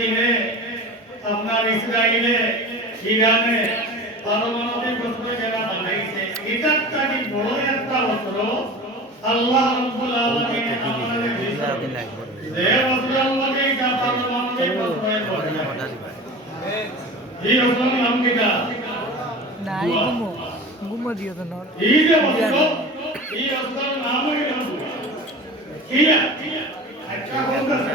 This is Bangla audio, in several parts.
চীনে আপনার ইসরায়েলে ইরানে পারমাণবিক অস্ত্র যারা বানাইছে এটার থেকে বড় একটা অস্ত্র। আল্লাহ রাব্বুল আলামিন আমাদের দিয়েছে যে অস্ত্র আমাদের এটা পারমাণবিক পরিণাম। এই অস্ত্রের নাম কিটা? নাই গুমো। গুমো দিও তো নর। এই যে অস্ত্র এই অস্ত্রের নাম হইল কিয়া? একটা বলতেছে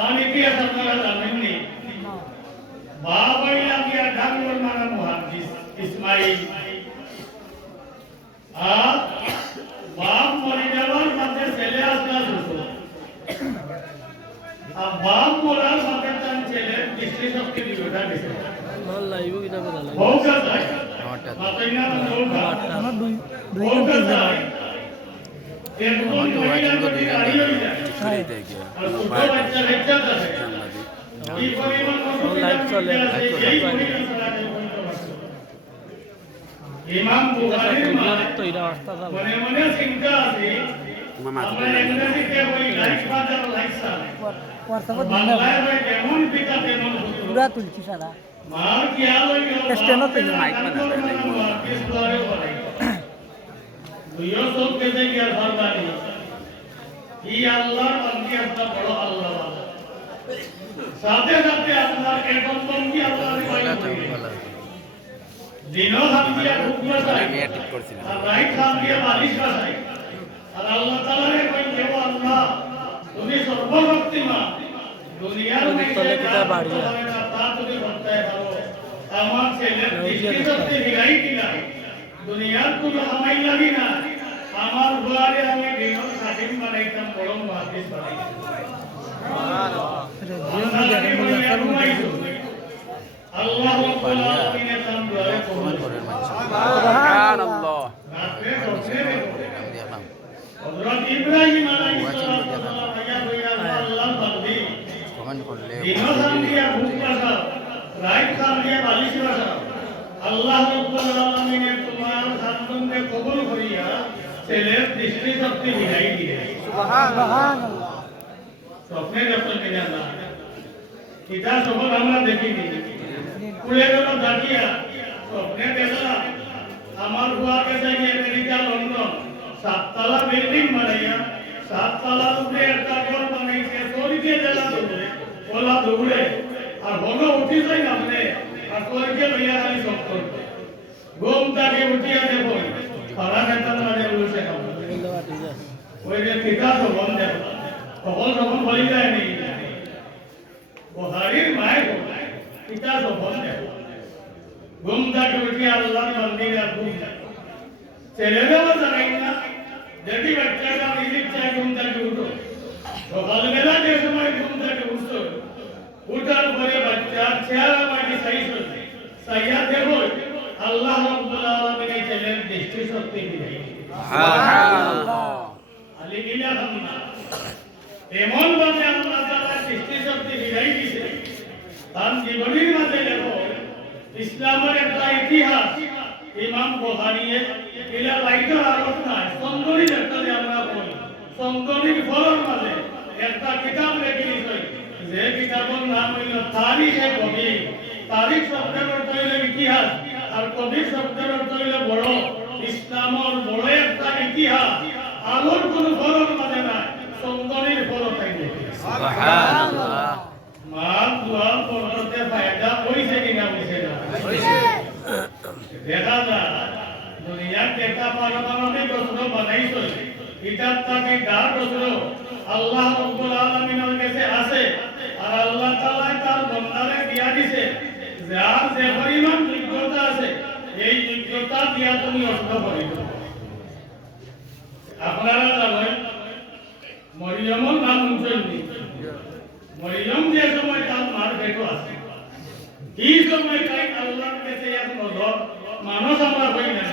सानिपी असरदार दामिनी बाबा इलाके अठारह मौलाना मुहम्मद इस्माइल आ बाप मरिजवान सबसे चले आज आसना सुसो अब बाप मोराल सबसे तन चले दूसरी शक्ति की बेटा दिसे मल्ला यू किधर बता लगे बहुत करता है माता इना नोट का नोट का एक तो महिला পরিমাণ আমার লাইভ চলে ইমাম বুখারীর তো এটা রাস্তা চালু মনে মনে চিন্তা আছে দিন না পিতা পুরা তুলছি সারা। মার মাইক। দুইও সব গিয়ার ফরমানি ই আল্লাহর বান্দি আপনার বড় আল্লাহ সাথে সাথে আপনার এখন বন্দি আল্লাহর দিনও হাত দিয়া ঢুক বসায় আমি ঠিক করছিলাম আর রাইট হাত দিয়া বালিশ বসায়। আর আল্লাহ তাআলারে কই দেব আল্লাহ তুমি সর্বশক্তিমান। দুনিয়ার ওই তলে কিতা তা তুমি করতে পারো আমার ছেলের দৃষ্টি হিলাই দুনিয়ার কোনো হামাই লাগি না। আমার দিনও খাদিম বানাইতাম। বড় আল্লাহ রাব্বুল তোমার সন্তানকে কবুল করিয়া ছেলের দৃষ্টি শক্তি মিলাই দিয়ে সুবহানাল্লাহ স্বপ্নে যখন কিনা না এটা সফল আমরা দেখিনি কুলে গেল দাঁড়িয়া স্বপ্নে দেখলাম আমার বুয়াকে যাই আমেরিকা লন্ডন সাততলা বিল্ডিং বানাইয়া সাততলার উপরে একটা ঘর বানাইছে সরিকে জেলা দৌড়ে ওলা দৌড়ে আর হলো উঠি যাই নামলে আর সরিকে লইয়া খালি সব করবে ঘুম তাকে উঠিয়া দেবো পাড়া খেতাম মাঝে বসে খাব ওই যে পিতা সবল দেব সবল সবল বলি যায়নি বুহারির মায়ের পিতা সবল দেব। ঘুম থেকে উঠে আল্লাহ মন্দিরে ঘুম ছেলেদেরও জানাই না যদি সকালবেলা যে সময় ঘুম থেকে উঠছো, উঠার পরে আল্লাহ দৃষ্টি শক্তি এমন ভাবে আল্লাহ তাআলা সৃষ্টি শক্তি বিদায় দিছে তার জীবনের মাঝে দেখো ইসলামের একটা ইতিহাস ইমাম বুখারী এলা লাইটার আলোচনা সঙ্গরির একটা যে আমরা বলি সঙ্গরির ফলর মাঝে একটা কিতাব লেখি যে কিতাবের নাম হইল তারিখে কবি তারিখ শব্দের অর্থ হইল ইতিহাস, আর কবি শব্দের অর্থ হইল বড় ইসলামের বড় একটা ইতিহাস আলোর কোন ফলর মাঝে না সঙ্গরির ফল তাই লেখি সুবহানাল্লাহ মা পড়তে ফায়দা হইছে কিনা হইছে না দেখা যায় দুনিয়ার দেখা পারমাণবিক অস্ত্র বানাইছে এটার তাকে গাঢ় অস্ত্র আল্লাহ রব্বুল আলামিনের কাছে আছে আর আল্লাহ তাআলা তার বান্দারে দিয়া দিছে যার যে পরিমাণ যোগ্যতা আছে এই যোগ্যতা দিয়া তুমি অস্ত্র করিবে আপনারা জানেন মরিয়মর নাম শুনছেন মরিয়ম যে সময় দায়িত্ব আছে এই সময় তাই আল্লাহর কাছে এত মানুষ আমরা হই না